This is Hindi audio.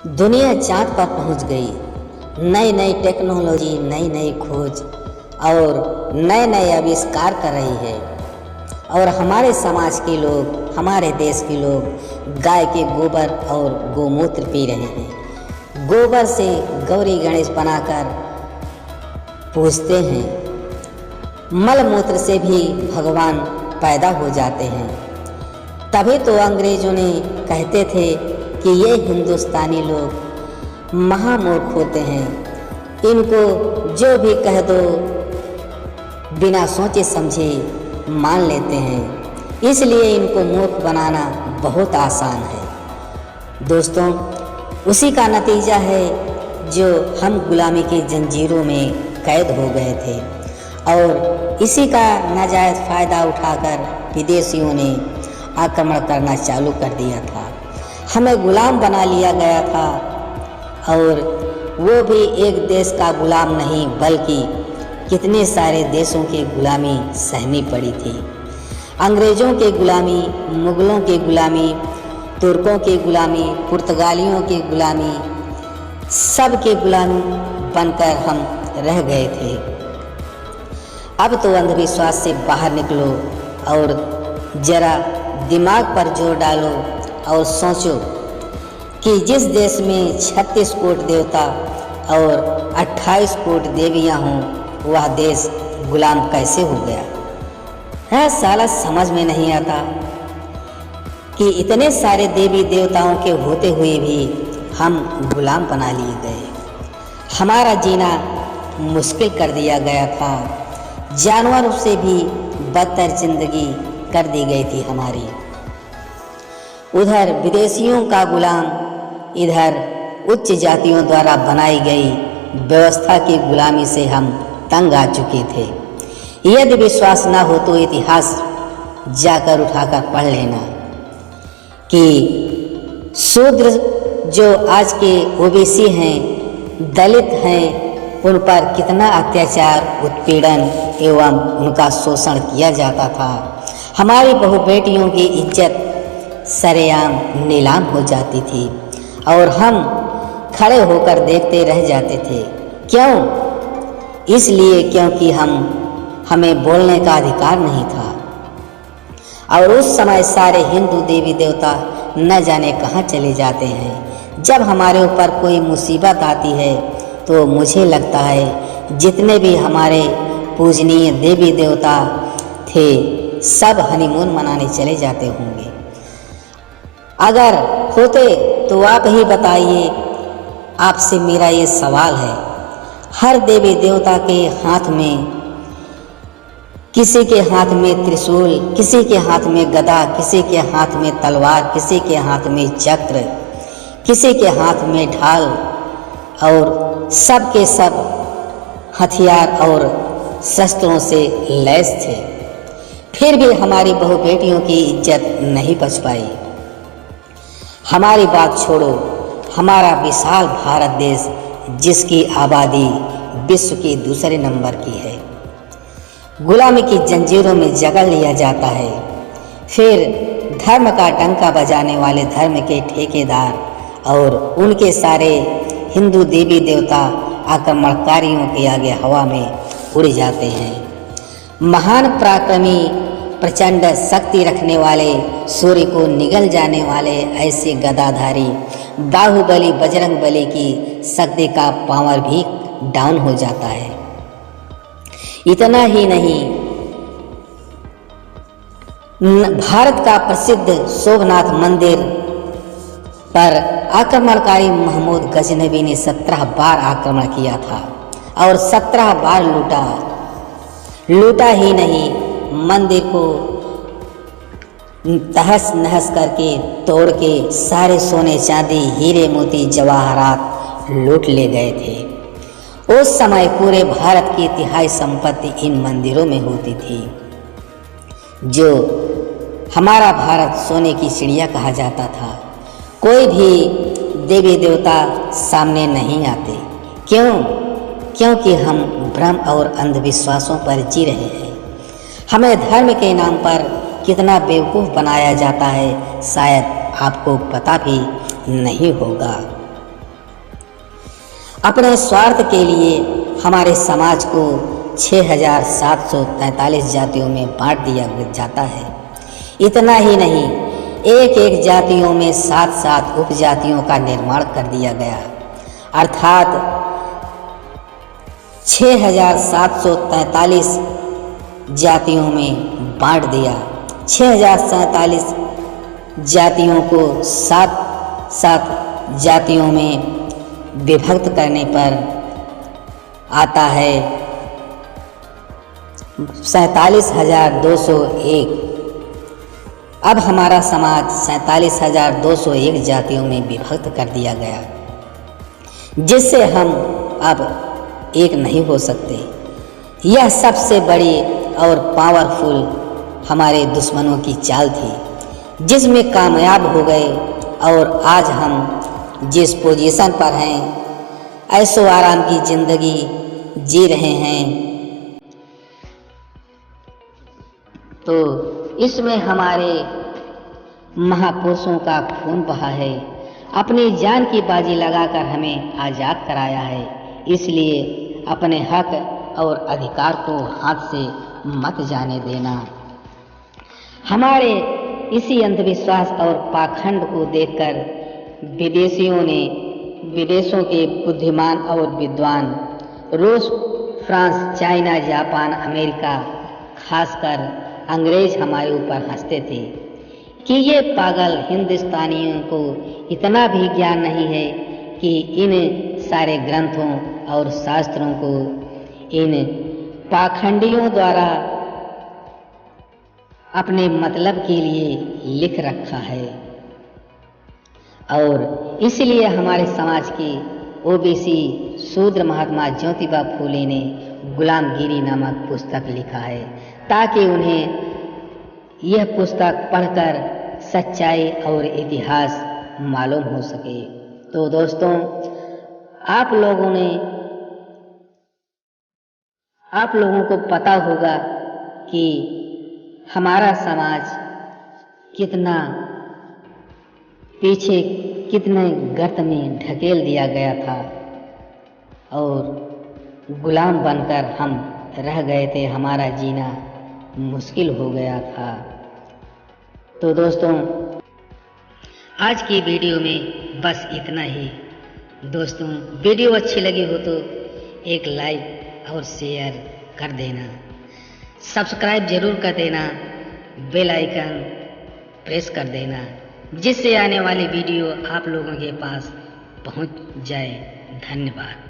दुनिया चाँद पर पहुंच गई। नई नई टेक्नोलॉजी, नई नई खोज और नए नए आविष्कार कर रही है। और हमारे समाज के लोग, हमारे देश के लोग गाय के गोबर और गोमूत्र पी रहे हैं। गोबर से गौरी गणेश बनाकर पूजते हैं। मल मूत्र से भी भगवान पैदा हो जाते हैं। तभी तो अंग्रेजों ने कहते थे कि ये हिंदुस्तानी लोग महामूर्ख होते हैं, इनको जो भी कह दो बिना सोचे समझे मान लेते हैं, इसलिए इनको मूर्ख बनाना बहुत आसान है। दोस्तों, उसी का नतीजा है जो हम गुलामी की जंजीरों में कैद हो गए थे और इसी का नाजायज़ फ़ायदा उठाकर विदेशियों ने आक्रमण करना चालू कर दिया था। हमें गुलाम बना लिया गया था और वो भी एक देश का गुलाम नहीं बल्कि कितने सारे देशों की गुलामी सहनी पड़ी थी। अंग्रेज़ों की गुलामी, मुग़लों की गुलामी, तुर्कों की गुलामी, पुर्तगालियों की गुलामी, सब के गुलाम बनकर हम रह गए थे। अब तो अंधविश्वास से बाहर निकलो और ज़रा दिमाग पर जोर डालो और सोचो कि जिस देश में 36 कोटि देवता और 28 कोटि देवियाँ हों, वह देश गुलाम कैसे हो गया है। साला समझ में नहीं आता कि इतने सारे देवी देवताओं के होते हुए भी हम गुलाम बना लिए गए। हमारा जीना मुश्किल कर दिया गया था। जानवरों से भी बदतर जिंदगी कर दी गई थी हमारी। उधर विदेशियों का गुलाम, इधर उच्च जातियों द्वारा बनाई गई व्यवस्था की गुलामी से हम तंग आ चुके थे। यदि विश्वास ना हो तो इतिहास जाकर उठाकर पढ़ लेना कि शूद्र जो आज के ओबीसी हैं, दलित हैं, उन पर कितना अत्याचार, उत्पीड़न एवं उनका शोषण किया जाता था। हमारी बहु बेटियों की इज्जत सरेआम नीलाम हो जाती थी और हम खड़े होकर देखते रह जाते थे। क्यों? इसलिए क्योंकि हमें बोलने का अधिकार नहीं था। और उस समय सारे हिंदू देवी देवता न जाने कहाँ चले जाते हैं। जब हमारे ऊपर कोई मुसीबत आती है तो मुझे लगता है जितने भी हमारे पूजनीय देवी देवता थे सब हनीमून मनाने चले जाते होंगे। अगर होते तो आप ही बताइए। आपसे मेरा ये सवाल है, हर देवी देवता के हाथ में, किसी के हाथ में त्रिशूल, किसी के हाथ में गदा, किसी के हाथ में तलवार, किसी के हाथ में चक्र, किसी के हाथ में ढाल और सब के सब हथियार और शस्त्रों से लैस थे। फिर भी हमारी बहु बेटियों की इज्जत नहीं बच पाई। हमारी बात छोड़ो, हमारा विशाल भारत देश जिसकी आबादी विश्व की दूसरे नंबर की है, गुलामी की जंजीरों में जकड़ लिया जाता है। फिर धर्म का डंका बजाने वाले धर्म के ठेकेदार और उनके सारे हिंदू देवी देवता आक्रमणकारियों के आगे हवा में उड़ जाते हैं। महान पराक्रमी, प्रचंड शक्ति रखने वाले, सूर्य को निगल जाने वाले ऐसे गदाधारी बाहुबली बजरंगबली की शक्ति का पावर भी डाउन हो जाता है। इतना ही नहीं, भारत का प्रसिद्ध सोमनाथ मंदिर पर आक्रमणकारी महमूद गजनबी ने 17 बार आक्रमण किया था और 17 बार लूटा ही नहीं, मंदिर को तहस नहस करके, तोड़ के सारे सोने चांदी, हीरे मोती, जवाहरात लूट ले गए थे। उस समय पूरे भारत की तिहाई संपत्ति इन मंदिरों में होती थी। जो हमारा भारत सोने की चिड़िया कहा जाता था। कोई भी देवी देवता सामने नहीं आते। क्यों? क्योंकि हम भ्रम और अंधविश्वासों पर जी रहे हैं। हमें धर्म के नाम पर कितना बेवकूफ़ बनाया जाता है, शायद आपको पता भी नहीं होगा। अपने स्वार्थ के लिए हमारे समाज को 6,743 जातियों में बांट दिया जाता है। इतना ही नहीं, एक एक जातियों में 7-7 उपजातियों का निर्माण कर दिया गया, अर्थात 6,743 जातियों में बांट दिया। 6,047 जातियों को 7-7 जातियों में विभक्त करने पर आता है 47,201। अब हमारा समाज 47,201 जातियों में विभक्त कर दिया गया, जिससे हम अब एक नहीं हो सकते। यह सबसे बड़ी और पावरफुल हमारे दुश्मनों की चाल थी, जिसमें कामयाब हो गए और आज हम जिस पोजीशन पर हैं, ऐशो आराम की ज़िंदगी जी रहे हैं, तो इसमें हमारे महापुरुषों का खून बहा है, अपनी जान की बाजी लगाकर हमें आज़ाद कराया है। इसलिए अपने हक और अधिकार को हाथ से मत जाने देना। हमारे इसी अंधविश्वास और पाखंड को देखकर विदेशियों ने, विदेशों के बुद्धिमान और विद्वान रूस, फ्रांस, चाइना, जापान, अमेरिका, खासकर अंग्रेज हमारे ऊपर हंसते थे कि ये पागल हिंदुस्तानियों को इतना भी ज्ञान नहीं है कि इन सारे ग्रंथों और शास्त्रों को इन पाखंडियों द्वारा अपने मतलब के लिए लिख रखा है। और इसलिए हमारे समाज की ओबीसी शूद्र महात्मा ज्योतिबा फूले ने गुलामगिरी नामक पुस्तक लिखा है, ताकि उन्हें यह पुस्तक पढ़कर सच्चाई और इतिहास मालूम हो सके। तो दोस्तों, आप लोगों को पता होगा कि हमारा समाज कितना पीछे, कितने गर्त में ढकेल दिया गया था और गुलाम बनकर हम रह गए थे, हमारा जीना मुश्किल हो गया था। तो दोस्तों, आज की वीडियो में बस इतना ही। दोस्तों, वीडियो अच्छी लगी हो तो एक लाइक और शेयर कर देना, सब्सक्राइब जरूर कर देना, बेल आइकन प्रेस कर देना, जिससे आने वाली वीडियो आप लोगों के पास पहुंच जाए। धन्यवाद।